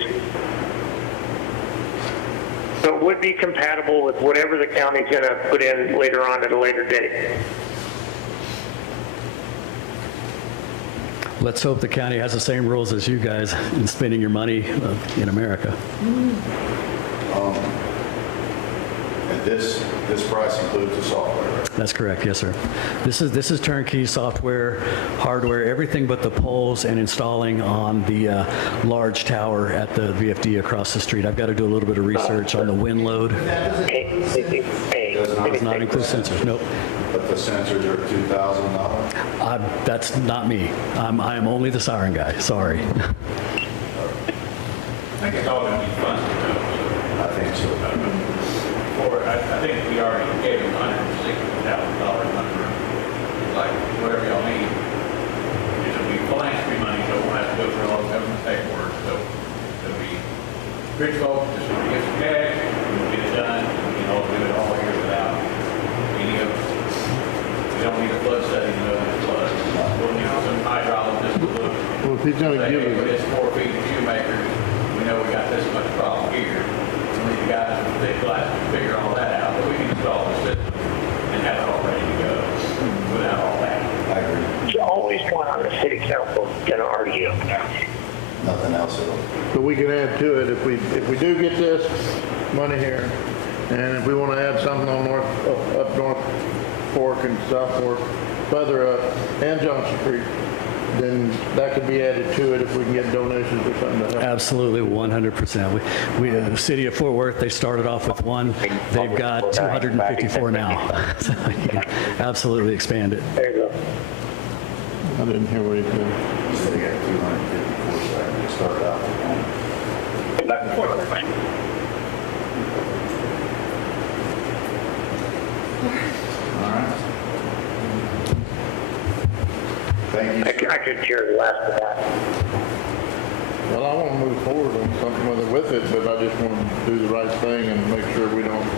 So it would be compatible with whatever the county's going to put in later on at a later date. Let's hope the county has the same rules as you guys in spending your money in America. this price includes the software, right? That's correct, yes, sir. This is turnkey software, hardware, everything but the poles and installing on the large tower at the VFD across the street. I've got to do a little bit of research on the wind load. Does not include sensors, nope. But the sensors are $2,000? That's not me. I am only the siren guy, sorry. I think it's all going to be funded, though. I think so. I think we already gave him $160,000 number, like whatever y'all need. It'll be philanthropy money, so we'll have to go through all the government paperwork. So it'll be rich folks just want to get some cash, we'll get it done, we can all do it all here without any of us. We don't need a flood study to know there's flood. We'll need some hydrologists to look. Well, if he's gonna Say, give hey, us, with this 4 feet of shoemakers, we know we got this much problem here. We need the guys with thick glasses to figure all that out, but we can install the system and have it all ready to go without all that. I agree. You always want on the city council going to argue. Nothing else at all. but we can add to it if we do get this money here, and if we want to add something on up North Fork and South Fork, further up, and Johnson Creek, then that could be added to it if we can get donations or something to help. Absolutely, 100%. We the city of Fort Worth, they started off with one. They've got 254 now. So you can absolutely expand it. There you go. I didn't hear what he said. You said they got 254, so I can start out with one. All right. Thank you. I could hear the last of that. Well, I want to move forward on something with it, but I just want to do the right thing and make sure we don't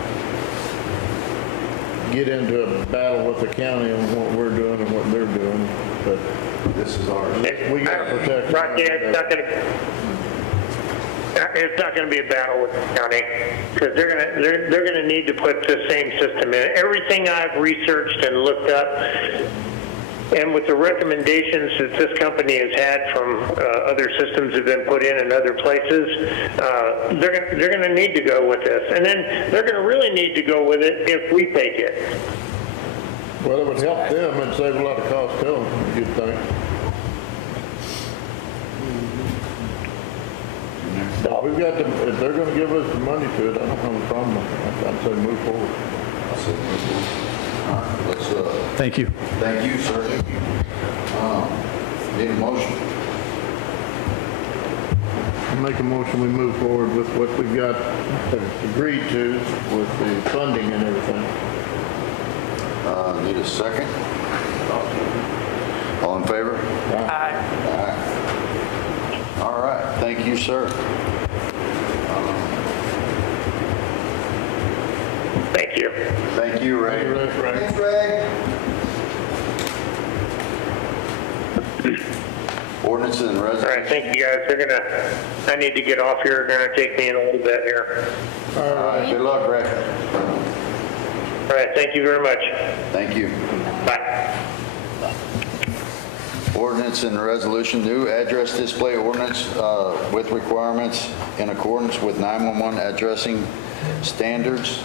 get into a battle with the county on what we're doing and what they're doing. But This is ours. we got to protect. Right, yeah, it's not going to be a battle with the county because they're going to need to put the same system in. Everything I've researched and looked up, and with the recommendations that this company has had from other systems that have been put in other places, they're going to need to go with this. And then they're going to really need to go with it if we take it. Well, it would help them and save a lot of cost to them, you'd think. We've got to, if they're going to give us the money to it, I don't have a problem with it. I'd say move forward. I'll say move forward. All right, let's, Thank you. thank you, sir. Need a motion? I make a motion, we move forward with what we've got agreed to with the funding and everything. Need a second? All in favor? Aye. Aye. All right, thank you, sir. Thank you. Thank you, Ray. Thanks, Ray. Ordinance and All resolution. right, thank you guys. I need to get off here. They're going to take me in a little bit here. All right, good luck, Ray. All right, thank you very much. Thank you. Bye. Ordinance and resolution, new address display ordinance with requirements in accordance with 911 addressing standards.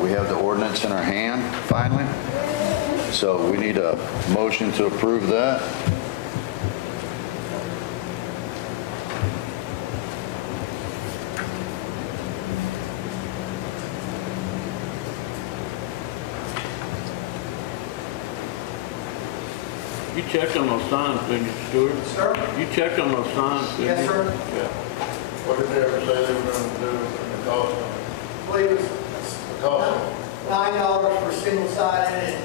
We have the ordinance in our hand, finally. So we need a motion to approve that. You checked on those signs, didn't you, Stuart? Sir? You checked on those signs, didn't you? Yes, sir. Yeah. What did they ever say they were going to do with the cost? I believe it's Cost. $9 for single-sided and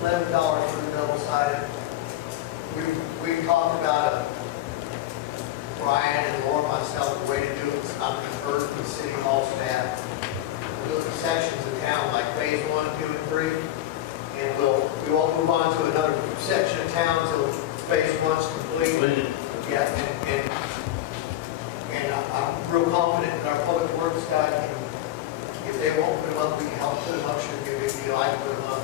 $11 for the double-sided. We talked about it, Brian and Laura, myself, the way to do it is not convert to the city hall staff. We'll do sections of town like phase 1, 2, and 3. And we won't move on to another section of town until phase 1's complete. Yeah, and I'm real confident that our public works guy can, if they won't put them up, we can help put them up. Shouldn't be a big deal. I can put them up.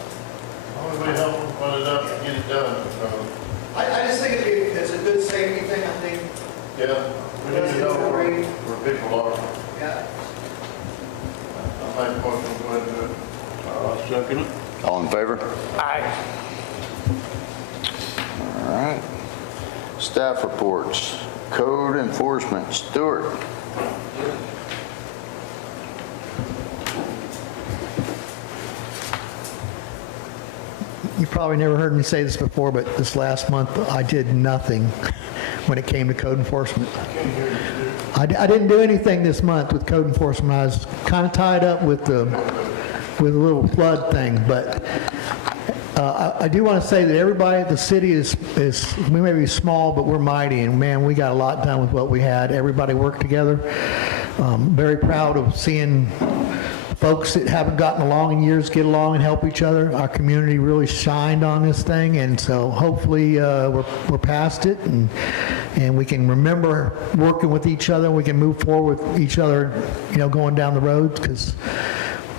Only way to help them put it up and get it done, so. I just think it's a good safety thing. I think, Yeah, we need to know where people are. yeah. I make a motion, go ahead and do it. second it. All in favor? Aye. All right. Staff reports. Code enforcement. Stewart. You probably never heard me say this before, but this last month I did nothing when it came to code enforcement. I didn't do anything this month with code enforcement. I was kind of tied up with a little flood thing, but I do want to say that everybody at the city is we may be small, but we're mighty, and man, we got a lot done with what we had. Everybody worked together. Very proud of seeing folks that haven't gotten along in years get along and help each other. Our community really shined on this thing, and so hopefully we're past it, and we can remember working with each other. We can move forward with each other, going down the road, because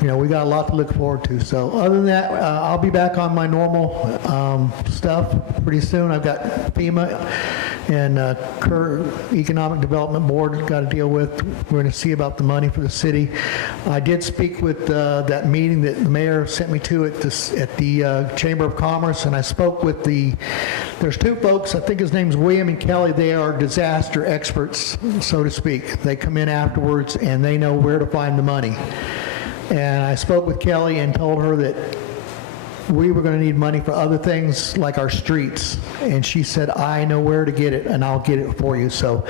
we got a lot to look forward to. So other than that, I'll be back on my normal stuff pretty soon. I've got FEMA and Kerr Economic Development Board got to deal with. We're going to see about the money for the city. I did speak with that meeting that the mayor sent me to at the Chamber of Commerce, and I spoke with there's two folks, I think his name's William and Kelly. They are disaster experts, so to speak. They come in afterwards and they know where to find the money. And I spoke with Kelly and told her that we were going to need money for other things like our streets. And she said, I know where to get it, and I'll get it for you. So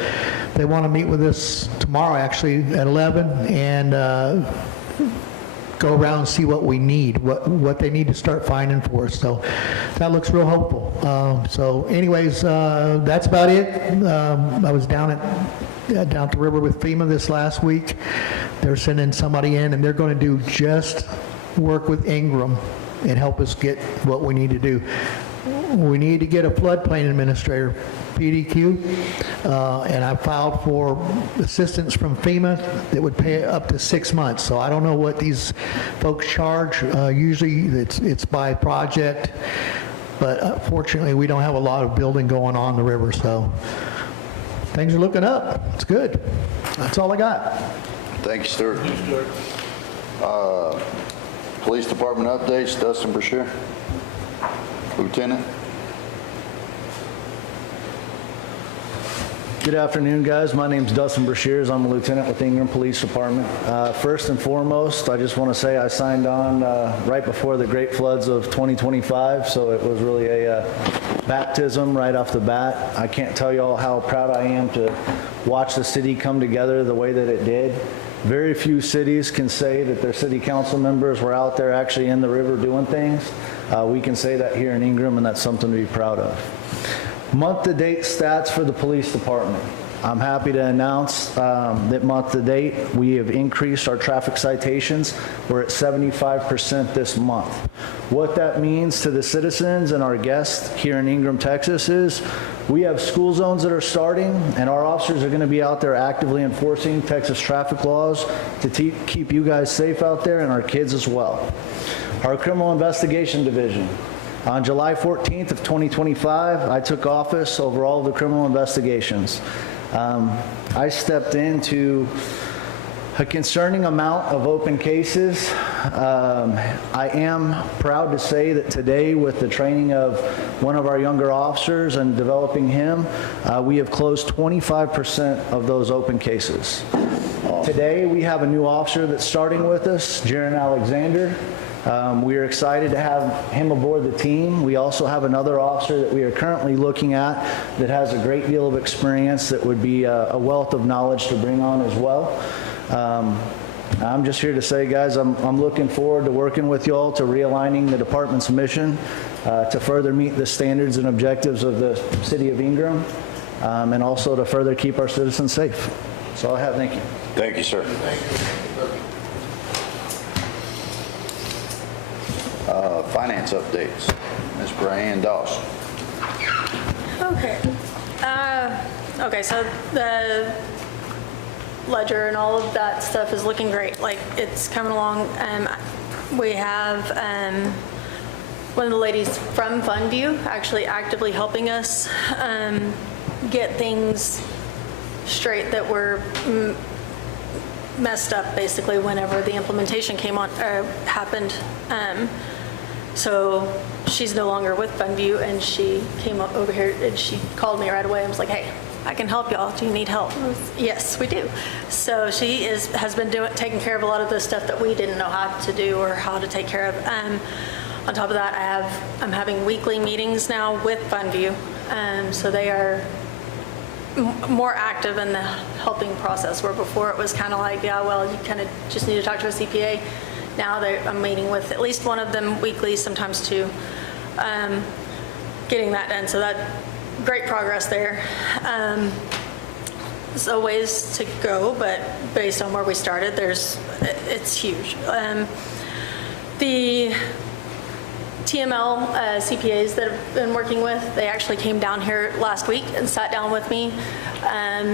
they want to meet with us tomorrow, actually, at 11, and go around and see what we need, what they need to start finding for us. So that looks real hopeful. So anyways, that's about it. I was down at the river with FEMA this last week. They're sending somebody in, and they're going to do just work with Ingram and help us get what we need to do. We need to get a floodplain administrator, PDQ, and I filed for assistance from FEMA that would pay up to 6 months. So I don't know what these folks charge. Usually it's by project, but fortunately we don't have a lot of building going on the river, so things are looking up. It's good. That's all I got. Thank you, Stuart. Police Department updates, Dustin Brashear. Lieutenant. Good afternoon, guys. My name's Dustin Brashears. I'm a lieutenant with Ingram Police Department. First and foremost, I just want to say I signed on right before the great floods of 2025, so it was really a baptism right off the bat. I can't tell you all how proud I am to watch the city come together the way that it did. Very few cities can say that their city council members were out there actually in the river doing things. We can say that here in Ingram, and that's something to be proud of. Month-to-date stats for the police department. I'm happy to announce that month-to-date, we have increased our traffic citations. We're at 75% this month. What that means to the citizens and our guests here in Ingram, Texas is we have school zones that are starting, and our officers are going to be out there actively enforcing Texas traffic laws to keep you guys safe out there and our kids as well. Our criminal investigation division. On July 14th of 2025, I took office over all of the criminal investigations. I stepped into a concerning amount of open cases. I am proud to say that today, with the training of one of our younger officers and developing him, we have closed 25% of those open cases. Today, we have a new officer that's starting with us, Jaron Alexander. We are excited to have him aboard the team. We also have another officer that we are currently looking at that has a great deal of experience that would be a wealth of knowledge to bring on as well. I'm just here to say, guys, I'm looking forward to working with you all to realigning the department's mission to further meet the standards and objectives of the city of Ingram, and also to further keep our citizens safe. That's all I have. Thank you. Thank you, sir. Finance updates. Ms. Brian Doss. Okay. Okay, so the ledger and all of that stuff is looking great. Like, it's coming along. We have one of the ladies from Fundview actually actively helping us get things straight that we're messed up basically whenever the implementation happened. So she's no longer with Funview, and she came up over here and she called me right away and was like, hey, I can help y'all. Do you need help? Yes, we do. So she has been taking care of a lot of the stuff that we didn't know how to do or how to take care of. On top of that, I'm having weekly meetings now with Funview. So they are more active in the helping process, where before it was kind of like, yeah, well, you kind of just need to talk to a CPA. Now I'm meeting with at least one of them weekly, sometimes two, getting that done. So that great progress there. There's a ways to go, but based on where we started, it's huge. The TML CPAs that I've been working with, they actually came down here last week and sat down with me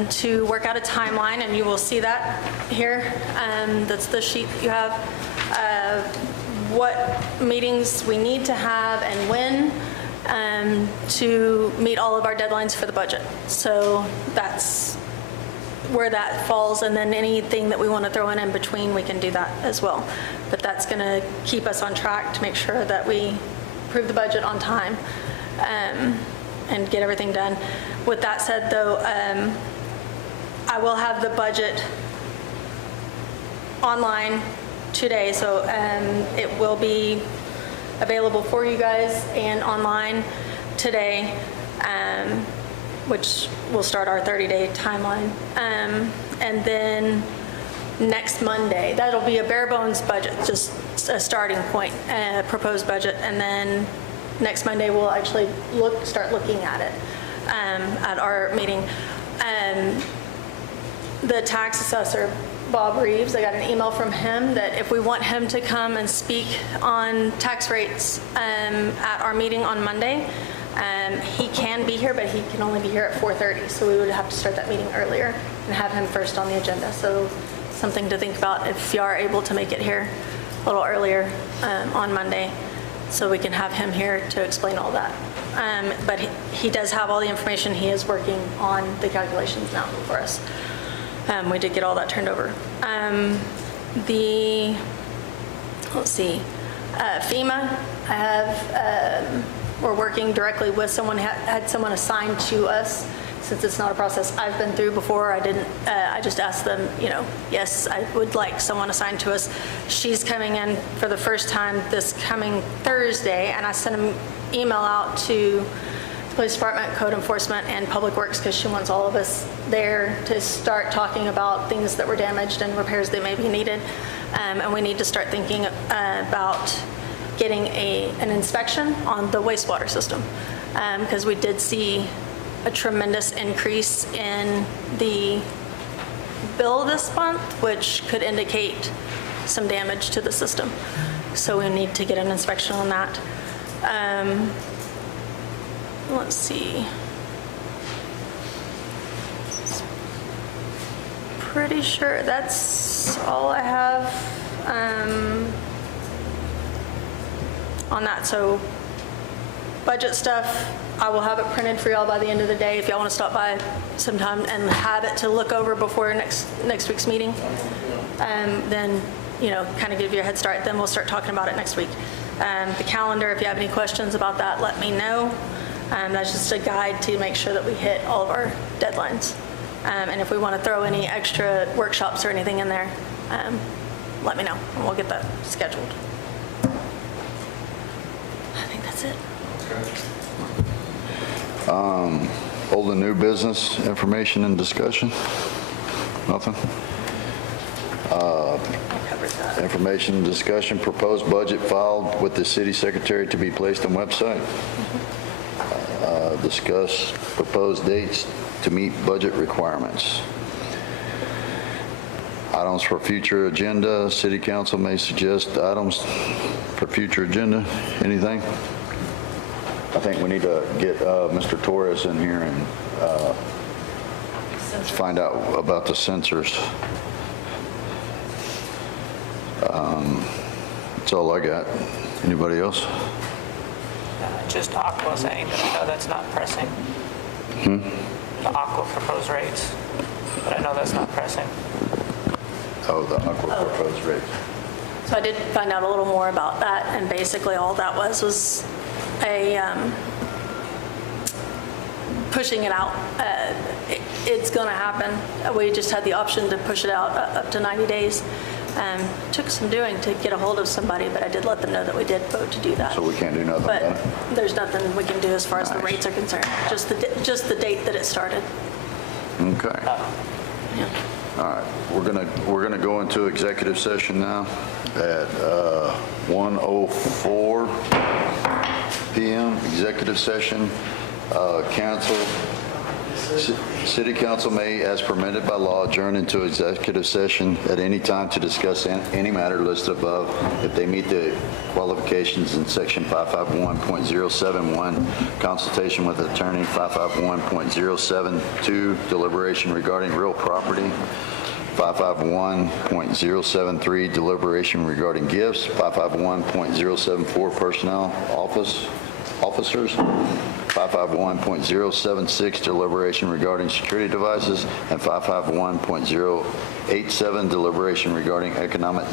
to work out a timeline, and you will see that here. That's the sheet you have. What meetings we need to have and when to meet all of our deadlines for the budget. So that's where that falls, and then anything that we want to throw in between, we can do that as well. But that's going to keep us on track to make sure that we approve the budget on time and get everything done. With that said, though, I will have the budget online today, so it will be available for you guys and online today, which will start our 30-day timeline. And then next Monday, that'll be a bare bones budget, just a starting point, proposed budget. And then next Monday, we'll actually start looking at it at our meeting. The tax assessor, Bob Reeves, I got an email from him that if we want him to come and speak on tax rates at our meeting on Monday, he can be here, but he can only be here at 4:30, so we would have to start that meeting earlier and have him first on the agenda. So something to think about if you are able to make it here a little earlier on Monday, so we can have him here to explain all that. But he does have all the information. He is working on the calculations now for us. We did get all that turned over. Let's see, FEMA, we're working directly with someone, had someone assigned to us, since it's not a process I've been through before. I just asked them, yes, I would like someone assigned to us. She's coming in for the first time this coming Thursday, and I sent an email out to the Police Department, Code Enforcement, and Public Works, because she wants all of us there to start talking about things that were damaged and repairs that may be needed. And we need to start thinking about getting an inspection on the wastewater system, because we did see a tremendous increase in the bill this month, which could indicate some damage to the system. So we need to get an inspection on that. Let's see. Pretty sure that's all I have on that. So budget stuff, I will have it printed for y'all by the end of the day if y'all want to stop by sometime and have it to look over before next week's meeting. Then, kind of give you a head start. Then we'll start talking about it next week. The calendar, if you have any questions about that, let me know. That's just a guide to make sure that we hit all of our deadlines. And if we want to throw any extra workshops or anything in there, let me know, and we'll get that scheduled. I think that's it. Old and new business, information and discussion? Nothing? I covered that. Information and discussion, proposed budget filed with the city secretary to be placed on website. Discuss proposed dates to meet budget requirements. Items for future agenda. City council may suggest items for future agenda. Anything? I think we need to get Mr. Torres in here and find out about the sensors. That's all I got. Anybody else? Just Aqua saying that I know that's not pressing. The Aqua proposed rates, but I know that's not pressing. Oh, the aqua proposed rates. So I did find out a little more about that, and basically all that was a pushing it out. It's going to happen. We just had the option to push it out up to 90 days. Took some doing to get a hold of somebody, but I did let them know that we did vote to do that. So we can't do nothing But about it? there's nothing we can do as far as the Nice. rates are concerned, just the date that it started. Okay. Yeah. All right, we're gonna go into executive session now at 1:04 PM. Executive session, City Council may, as permitted by law, adjourn into executive session at any time to discuss any matter listed above if they meet the qualifications in section 551.071, consultation with attorney, 551.072, deliberation regarding real property, 551.073, deliberation regarding gifts, 551.074, personnel officers, 551.076, deliberation regarding security devices, and 551.087, deliberation regarding economic